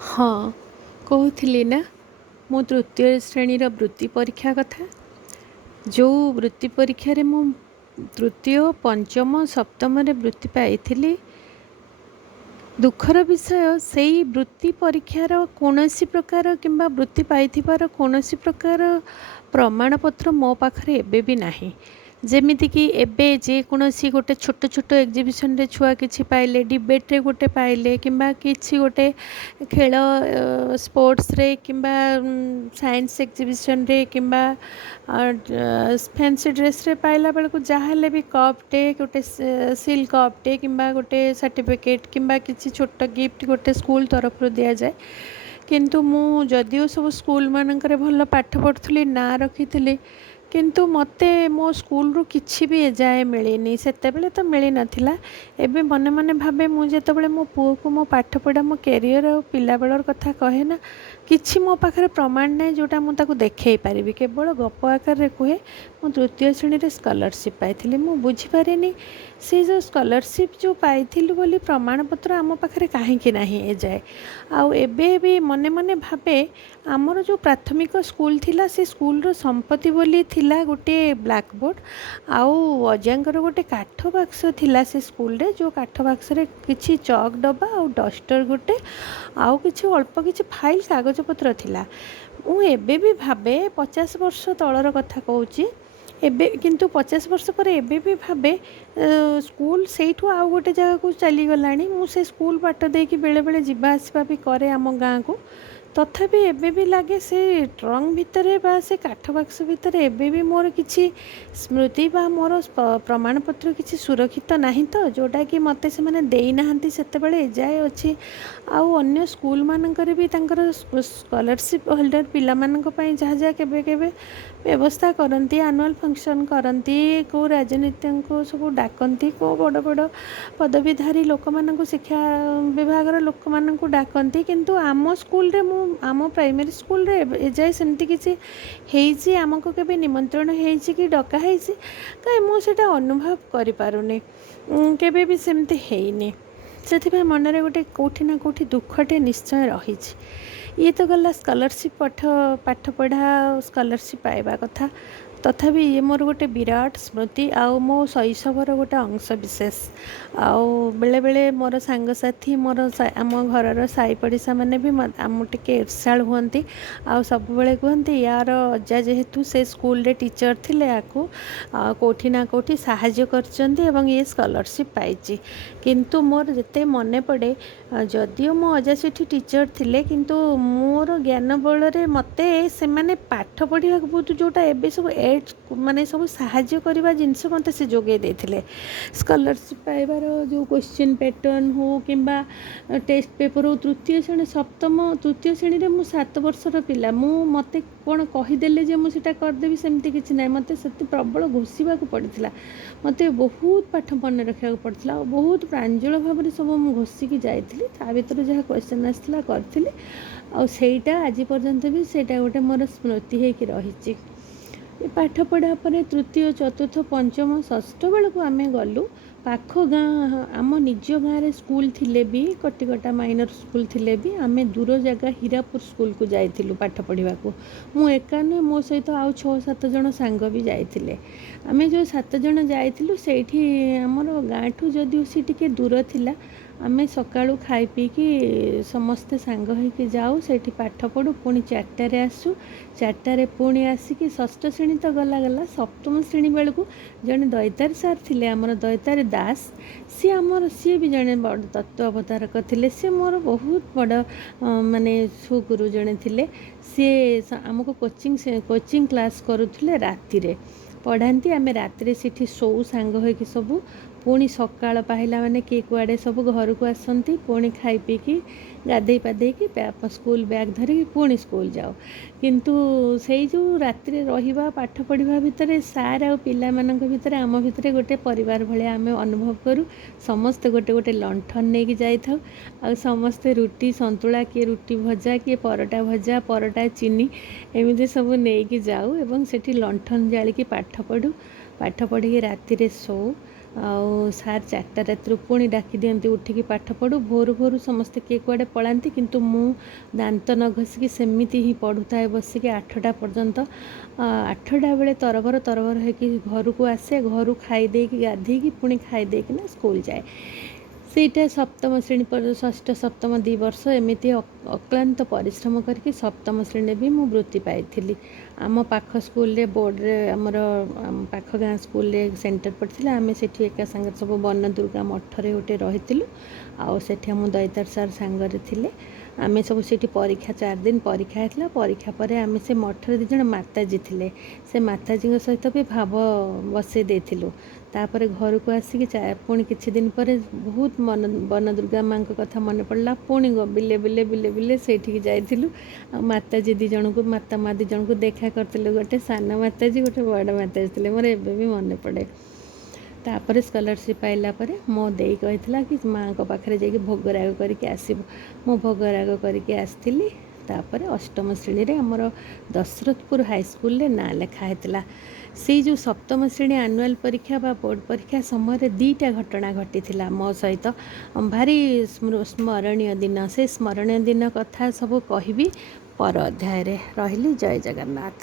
हाँ कहूली ना मो तृतीय श्रेणीर वृत्ति परीक्षा कथा जो वृत्ति परीक्षा रे मु तृतीय पंचम सप्तम रे वृत्ति पाई दुखर विषय से वृत्ति परीक्षार कौन प्रकार किंबा वृत्ति पाई कौन प्रकार प्रमाणपत्र मो पाखरे एबे भी नाही। जेमितिकी एबे जेकोसी गोटे छोट छोट एग्जिबिशन रे छुआ किछि पाइले डिबेट रे गोटे पाइले किंबा किछि गोटे खेल स्पोर्ट्स रे किंबा साइंस एग्जिबिशन रे किंबा फैंसी ड्रेस रे पाइला बेलू जहाँ भी कपटे गोटे सिल कपटे किंबा गोटे सर्टिफिकेट किंबा किछि छोट गिफ्ट गोटे स्कूल तरफ दि जाए। किंतु मु जदिओ सब स्कूल मानक भल पाठ पढ़ुली ना रखी किंतु मते मो स्कूल रू किछि भी एजाए मिलनी से तो मिल नाथिला। एबे मने मने भाबे मु जेतेबेले मो पुओ को मो पाठ पढ़ा मो कैरियर और पिला बेलर कथा कहे ना किछि मो पाखरे प्रमाण नहीं जोटा मु ताकू देखेई पारिबी केवल गप आकार रे कहे मु तृतीय श्रेणी रे स्कॉलरशिप पाइथिली। मु बुझी पारेनी से जो स्कॉलरशिप जो पाइथिलु बोली प्रमाण पत्र आम पाखरे काहेकि नाही एजाए। आउ एबे भी मने मने भाबे आमर जो प्राथमिक स्कूल थिला से स्कूल रो संपत्ति बोली थिला गोटे ब्लैक बोर्ड आउ अजांकर गोटे काठ बाक्स थिला से स्कूल रे जो काठ बाक्स रे किछि चक डब्बा आउ डस्टर गोटे आउ किछि अल्प किछि फाइल कागज पत्र थिला। मु एबे भी भाबे 50 वर्ष तलर कथा कहूची एबे किंतु 50 वर्ष पर एबे भी भाबे स्कूल सेठू आउ गोटे जगह को चली गलानी मु से स्कूल बाट देकी बेले बेले जिबा आसबा भी करे आम गाँ को तथापि एबे भी लगे से ट्रंक भितर बा से काठ बाक्स भितर एबे भी मोर किछि स्मृति बा मोर प्रमाणपत्र किछि सुरक्षित नहीं तो जोटा कि मते से माने देई नाहंती सेतेबेले एजाए अछि। आउ अन्य स्कूल मानकर भी तांकर स्कॉलरशिप होल्डर पिला मानक पई जहाँ जहाँ केबे केबे व्यवस्था करती एनुअल फंक्शन करती को राजनीति को सब डाकती को बड़ बड़ पदवीधारी लोक मानक शिक्षा विभाग लोक मानक डाकती किंतु आम स्कूल रे आम प्राइमरी स्कूल रे एजाए सेमती किसी हेइची आमको केबे निमंत्रण हेइची कि डका हेइची काहे मु सेटा अनुभव करि पारुनी केबे भी सेमती हेइनी। से मनरे गोटे कौटी ना कौटी दुखटे निश्चय रही। ये तो गला स्कॉलरशिप पाठ पढ़ा स्कॉलरशिप पाइबा कथा तथापि ये मोर गोटे विराट स्मृति आउ मो शैशवर गोटे अंश विशेष आउ बेले बेले मोर सांगसाथी मोर आम घर साई पड़िशा मैंने भी आम टे ईर्षाल हुंती आउ सब बेले कहते यार अजा जेहेतु से स्कूल रे टीचर थिले याकू कोठी ना कोठी साहाय्य करचंती एवं ये स्कॉलरशिप पाइची। किंतु मोर जेते मने पड़े जदिओ मो अजा सेठी टीचर थिले किंतु मोर ज्ञान बल रे मते से माने पाठ पढ़ा बहुत जोटा एबे सब माने सब साहाय्य करवा जिनस मते से जोगे देथिले स्कॉलरशिप पाइबार जो क्वेश्चन पैटर्न हो किंबा टेस्ट पेपर हो तृतीय श्रेणी सप्तम तृतीय श्रेणी रे मु 7 वर्षर पिला मु मते कोन कहिदेले जे मु सेटा करदेबी सेमती किछि नै मते सत्य प्रबल घोषिबा को पड़िथिला मते बहुत पाठ मन रखा पड़थिला बहुत प्रांजल भाव में सब मु घोषिकी जाइथिली ता भीतर जहाँ क्वेश्चन आसला करथिली आ सेटा आज पर्यंत भी सेटा गोटे मोर स्मृति हेकि रहिछि। पाठ पढ़ा पर तृतीय चतुर्थ पंचम षष्ठ बेलू आम गलु पाख गाँ आम निज गाँव रे स्कूल थिले भी कटिकटा माइनर स्कूल थिले भी आम दूर जगह हीरापुर स्कूल को जाइथिलु पाठ पढ़ा को मु एका नुहे मो सहित आउ 6-7 जन सांग भी जाइथिले आम जो 7 जन जाइथिलु सेठी हमर गाँ ठू जदिओ सी टिके दूर थिला आमे सकाळू खाई पी कि समस्ते सांग होइके जाऊ सेठी पाठ पढ़ू पुणी 4टारे आसू 4टारे पुणी आसिकी षष्ठ श्रेणी तो गला गला सप्तम श्रेणी बेलू जड़े दैतारी सार थिले आमर दैतारी दास सी आमर सी भी जड़े बड़ तत्व अवतारक थिले सी मोर बहुत बड़ माने सुगुरु जड़े थिले सी आमको कोचिंग क्लास करुथिले राति रे पढ़ाती आम राति सेठी शोऊ सांग होइके सबू पुणी सकाळ पाइला माने किए कुआड़े सब घर को आसती पुणी खाई पी कि गाधे पाधे कि स्कूल बैग धरिकी पुणी स्कूल जाओ किंतु से जो राति रहिबा पाठ पढ़ा भितर सार आ पिला मानक भितर आम भितर गोटे परिवार भलिया आम अनुभव करूँ समस्ते गोटे गोटे लंठन नहीं जाई थाउ आ समस्ते रुटी संतुला किए रुटी भजा किए परटा चीनी एमती सब नहीं जाऊ एवं सेठी लंठन जालिकी पाठ पढ़ू पाठ पढ़ी राति रे शोऊ ସାର୍ 4ଟା ରାତିରୁ ପୁଣି ଡାକି ଦିଅନ୍ତି ଉଠିକି ପାଠ ପଢ଼ୁ। ଭୋରୁ ଭୋରୁ ସମସ୍ତେ କିଏ କୁଆଡ଼େ ପଳାନ୍ତି, କିନ୍ତୁ ମୁଁ ଦାନ୍ତ ନ ଘଷିକି ସେମିତି ହିଁ ପଢ଼ୁଥାଏ ବସିକି 8ଟା ପର୍ଯ୍ୟନ୍ତ। 8ଟା ବେଳେ ତରବର ହେଇକି ଘରକୁ ଆସେ, ଘରୁ ଖାଇ ଦେଇକି ଗାଧେଇକି ପୁଣି ଖାଇ ଦେଇକିନା ସ୍କୁଲ ଯାଏ। ସେଇଟା ସପ୍ତମ ଶ୍ରେଣୀ ଷଷ୍ଠ ସପ୍ତମ 2 ବର୍ଷ ଏମିତି ଅକ୍ଳାନ୍ତ ପରିଶ୍ରମ କରିକି ସପ୍ତମ ଶ୍ରେଣୀରେ ବି ମୁଁ ବୃତ୍ତି ପାଇଥିଲି। ଆମ ପାଖ ସ୍କୁଲରେ ବୋର୍ଡ଼ରେ ଆମର ପାଖ ଗାଁ ସ୍କୁଲରେ ସେଣ୍ଟର ପଡ଼ିଥିଲା। ଆମେ ସେଠି ଏକା ସାଙ୍ଗରେ ସବୁ ବନଦୁର୍ଗା ମଠରେ ଗୋଟେ ରହିଥିଲୁ। ଆଉ ସେଠି ଆମ ଦଇତାର ସାର୍ ସାଙ୍ଗରେ ଥିଲେ। ଆମେ ସବୁ ସେଠି ପରୀକ୍ଷା 4 ଦିନ ପରୀକ୍ଷା ହେଇଥିଲା। ପରୀକ୍ଷା ପରେ ଆମେ ସେ ମଠରେ 2 ଜଣ ମାତାଜୀ ଥିଲେ, ସେ ମାତାଜୀଙ୍କ ସହିତ ବି ଭାବ ବସେଇ ଦେଇଥିଲୁ। ତାପରେ ଘରକୁ ଆସିକି ପୁଣି କିଛି ଦିନ ପରେ ବହୁତ ବନଦୁର୍ଗା ମାଙ୍କ କଥା ମନେ ପଡ଼ିଲା। ପୁଣି ବିଲେ ସେଇଠିକି ଯାଇଥିଲୁ। ଆଉ ମାତାଜୀ 2 ଜଣଙ୍କୁ ମା 2 ଜଣଙ୍କୁ ଦେଖା କରିଥିଲୁ। ଗୋଟେ ସାନ ମାତାଜୀ, ଗୋଟେ ବଡ଼ ମାତାଜୀ ଥିଲେ, ମୋର ଏବେ ବି ମନେ ପଡ଼େ। ତାପରେ ସ୍କଲାରସିପ୍ ପାଇଲା ପରେ ମୋ ଦେଇ କହିଥିଲା କି ମାଆଙ୍କ ପାଖରେ ଯାଇକି ଭୋଗରାଗ କରିକି ଆସିବୁ। ମୁଁ ଭୋଗରାଗ କରିକି ଆସିଥିଲି। ତାପରେ 8ମ ଶ୍ରେଣୀରେ ଆମର ଦଶରଥପୁର ହାଇସ୍କୁଲରେ ନାଁ ଲେଖା ହେଇଥିଲା। ସେଇ ଯେଉଁ ସପ୍ତମ ଶ୍ରେଣୀ ଆନୁଆଲ୍ ପରୀକ୍ଷା ବା ବୋର୍ଡ଼ ପରୀକ୍ଷା ସମୟରେ 2ଟା ଘଟଣା ଘଟିଥିଲା ମୋ ସହିତ। ଭାରି ସ୍ମରଣୀୟ ଦିନ। ସେ ସ୍ମରଣୀୟ ଦିନ କଥା ସବୁ କହିବି ପର ଅଧ୍ୟାୟରେ। ରହିଲି, ଜୟ ଜଗନ୍ନାଥ।